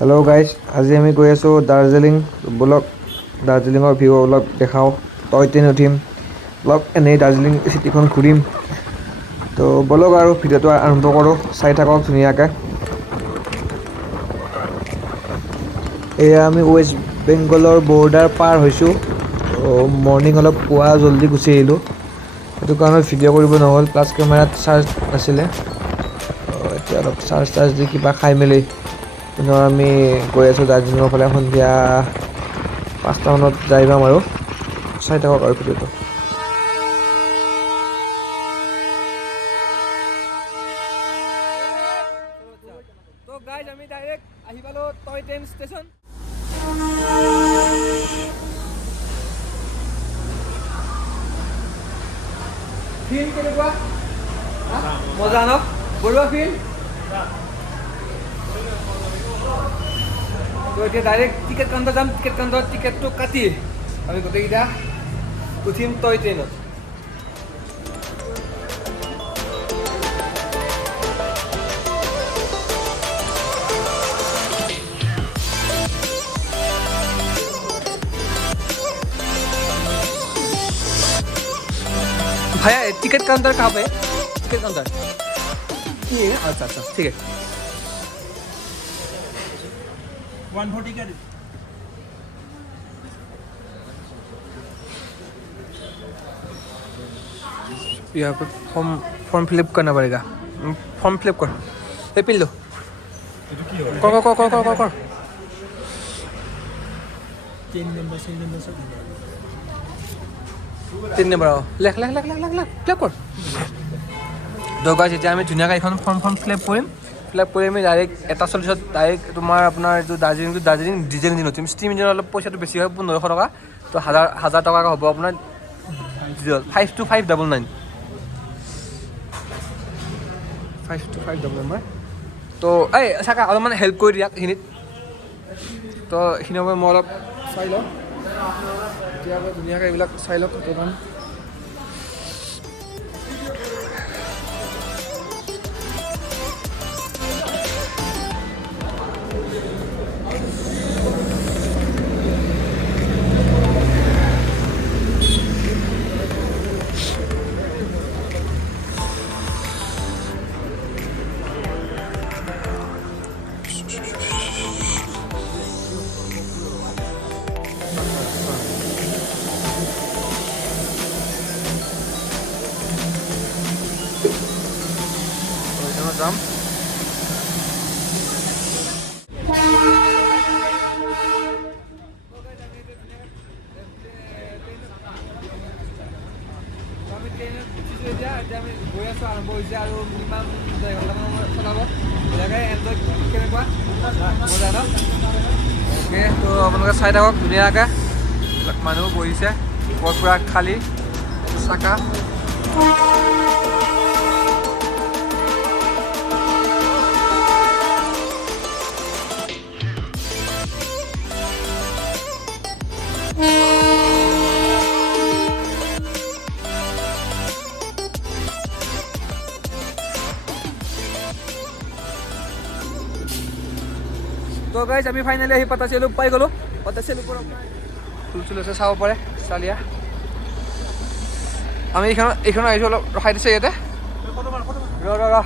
Hello' guys, আজি আমি গৈ আছোঁ দাৰ্জিলিং। ব'লক দাৰ্জিলিঙৰ ভিউ অলপ দেখাওঁ, টয় ট্ৰেইন উঠিম, অলপ এনেই দাৰ্জিলিং চিটিখন ঘূৰিম। তো ব'লক আৰু ভিডিঅ'টো আৰম্ভ কৰোঁ, চাই থাকক ধুনীয়াকৈ। এয়া আমি ৱেষ্ট বেংগলৰ বৰ্ডাৰ পাৰ হৈছোঁ। মৰ্ণিং অলপ পুৱা জল্দি গুচি আহিলোঁ, সেইটো কাৰণত ভিডিঅ' কৰিব নহ'ল, প্লাছ কেমেৰাত চাৰ্জ নাছিলে। এতিয়া অলপ চাৰ্জ দি কিবা খাই মেলি পুনৰ আমি গৈ আছোঁ দাৰ্জিলিঙৰ ফালে। সন্ধিয়া 5টা মানত যাই পাম আৰু। চাই থাকক আৰু ভিডিঅ'টো। তো গাইজ, আমি ডাইৰেক্ট আহি পালোঁ টয় ট্ৰেইন ষ্টেচন। ফিল কেনেকুৱা? মজা ন? বঢ়িয়া ফিল। তো এতিয়া ডাইৰেক্ট টিকেট কাউণ্টাৰ যাম। টিকেট কাউণ্টাৰত টিকেটটো কাটি আমি গোটেইকেইটা উঠিম টয় ট্ৰেইনত। भैया टिकट काउंटर कहाँ पे है? टिकट काउंटर ये है? अच्छा अच्छा, ठीक है। 140 का यहाँ पर फॉर्म फिलअप करना पड़ेगा। फॉर्म फिलअप कर, ये पिल दो। कर 3 নম্বৰ লেখ কৰ। দৰকাৰ যেতিয়া আমি ধুনীয়াকৈ এইখন ফৰ্মখন ফিলআপ কৰি আমি ডাইৰেক্ট 1:40 ডাইৰেক্ট তোমাৰ আপোনাৰ এইটো দাৰ্জিলিং ডিজেল ইঞ্জিন উঠিম। ষ্টিম ইঞ্জিনৰ অলপ পইচাটো বেছি হয়, 1500 টকা। তো 1000 টকা হ'ব আপোনাৰ ডিজেল। 52599 52599। তো এই চাকা অলপমান হেল্প কৰি দিয়াক এইখিনিত। তো এইখিনি সময় মই অলপ চাই লওঁ, এতিয়া ধুনীয়াকৈ এইবিলাক চাই লওক দোকান। যাম। আমি ট্ৰেইনত উঠিছোঁ এতিয়া আমি গৈ আছোঁ, আৰম্ভ হৈছে আৰু মিনিমাম 1 ঘণ্টামান চলাব। বেলেগে এনজয় কেনেকুৱা মজা ন? অ'কে, তো আপোনালোকে চাই থাকক ধুনীয়াকৈ। মানুহ বহিছে, বৰ পূৰা খালী চাকা। তো গাইজ, আমি ফাইনেলি আহি পাতাচেলু পাই গ'লোঁ। পাতাচেলুৰ পৰা ফুল চুল আছে, চাব পাৰে চালিয়া। আমি এইখন আহিছোঁ, অলপ ৰখাই দিছে ইয়াতে। ৰ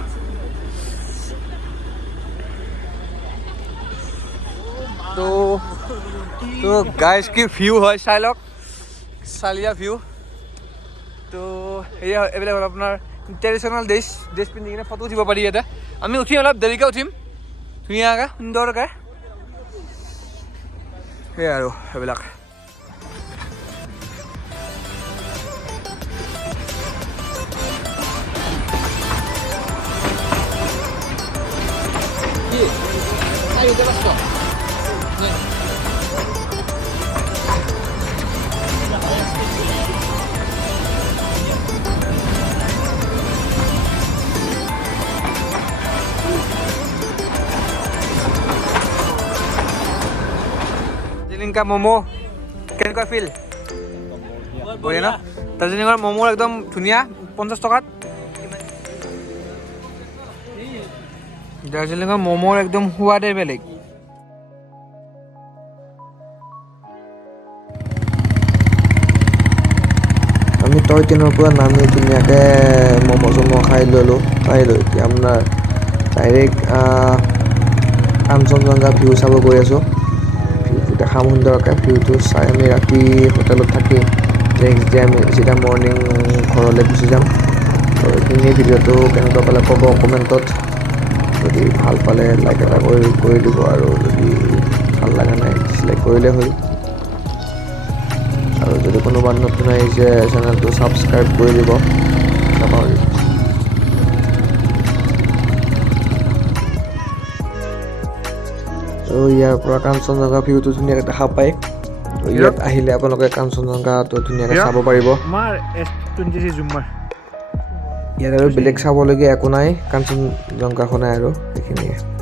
তো গাইজ কি ভিউ হয় চাই লওক, চালিয়া ভিউ। তো এয়া এইবিলাক হ'ল আপোনাৰ ট্ৰেডিশ্যনেল ড্ৰেছ পিন্ধি কিনে ফটো উঠিব পাৰি ইয়াতে। আমি উঠিম, অলপ দেৰিকৈ উঠিম, ধুনীয়াকৈ সুন্দৰকৈ। সেয়াই আৰু সেইবিলাক। दार्जिलिंग का मोमो কেনেকুৱা ফিল? বঢ়িয়া ন? দাৰ্জিলিঙৰ ম'ম' একদম ধুনীয়া, 50 টকাত। দাৰ্জিলিঙৰ ম'মৰ একদম সোৱাদে বেলেগ। টয় ট্ৰেইনৰ পৰা নামি ধুনীয়াকৈ ম'ম' চম' খাই ল'লোঁ খাই লৈ এতিয়া আপোনাৰ ডাইৰেক্ট কাঞ্চনজংঘা ভিউ চাব গৈ আছোঁ ভিউটো দেখাম সুন্দৰকৈ ভিউটো চাই আমি ৰাতি হোটেলত থাকি নেক্সট ডে আমি চিধা মৰ্ণিং ঘৰলৈ গুচি যাম তো এইখিনি ভিডিঅ'টো কেনেকুৱা পালে ক'ব কমেণ্টত যদি ভাল পালে লাইক এটা কৰি দিব আৰু যদি ভাল লগা নাই ডিছলাইক কৰিলে হ'ল আৰু যদি কোনোবা নতুন আহিছে চেনেলটো ছাবস্ক্ৰাইব কৰি দিব নাপাহৰিব তো ইয়াৰ পৰা কাঞ্চনজংঘা ভিউটো ধুনীয়াকৈ দেখা পায় তো ইয়াত আহিলে আপোনালোকে কাঞ্চনজংঘাটো ধুনীয়াকৈ চাব পাৰিব মাৰ S23 zoom মাৰ ইয়াত আৰু বেলেগ চাবলগীয়া একো নাই কাঞ্চনজংঘাখনে আৰু সেইখিনিয়ে